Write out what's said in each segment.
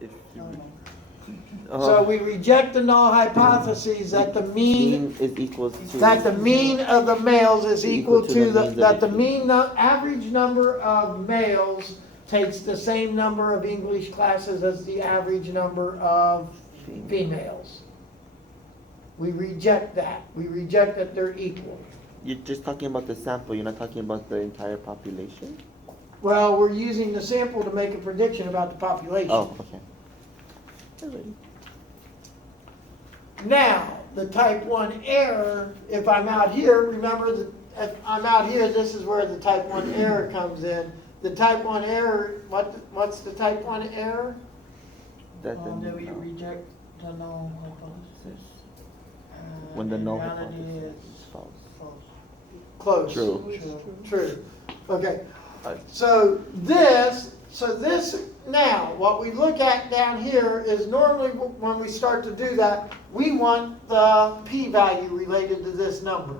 if you So we reject the null hypothesis that the mean is equal to that the mean of the males is equal to the, means of that the the mean average number of males takes the same number of English classes as the average number of females. We reject that. We reject that they're equal. You're just talking about the sample. You're not talking about the entire population. Well, we're using the sample to make a prediction about the population. Oh, okay. Alright. Now, the type 1 error, if I'm out here, remember that if I'm out here, this is where the type 1 error comes in. The type 1 error, what's the type 1 error? That the That we reject the null hypothesis. when the null reality hypothesis is is false. false. Close. True. True. Okay. Alright. So this, now, what we look at down here is normally when we start to do that, we want the p-value related to this number.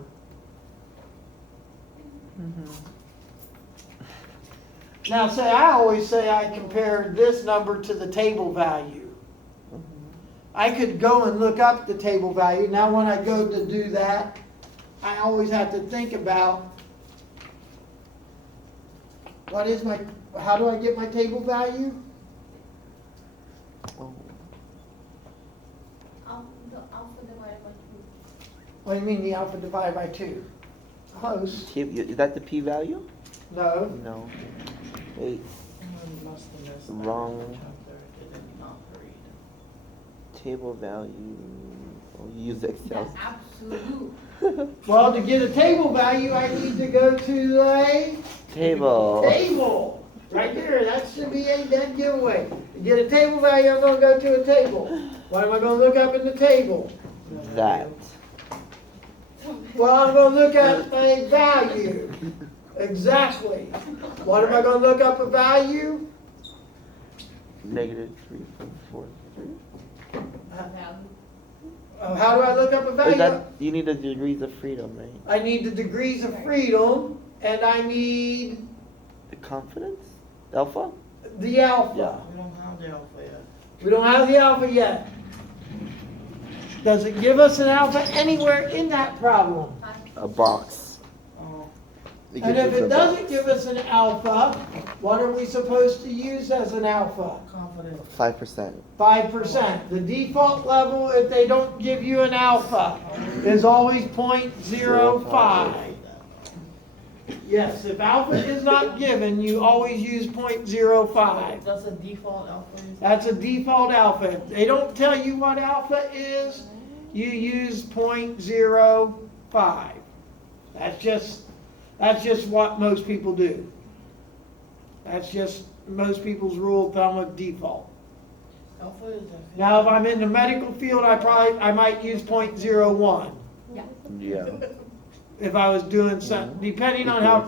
Now, I always say I compare this number to the table value. I could go and look up the table value. Now, when I go to do that, I always have to think about how do I get my table value? Oh. The alpha divided by 2. What do you mean the alpha divided by 2? Close. Is that the p-value? No. No. Wait. Wrong. Table value. Oh, you use Excel. That's absolute. Well, to get a table value, I need to go to a Table. table. Right there, that should be a dead giveaway. To get a table value, I'm going to go to a table. What am I going to look up in the table? That. Well, I'm going to look at a value. Exactly. What am I going to look up a value? -3.43. How do I look up a value? You need the degrees of freedom, right? I need the degrees of freedom, and I need The confidence? Alpha? the alpha. Yeah. We don't have the alpha yet. We don't have the alpha yet. Does it give us an alpha anywhere in that problem? A box. Oh, It And gives if us it a doesn't box. give us an alpha, what are we supposed to use as an alpha? confidence. 5%. 5%. The default level, if they don't give you an alpha, is always 0.05. Yes, if alpha is not given, you always use 0.05. That's a default alpha. That's a default alpha. If they don't tell you what alpha is, you use 0.05. That's just what most people do. That's just most people's rule of thumb of default. Alpha is a. Now, if I'm in the medical field, I might use 0.01 Yeah. if I was doing something, depending on how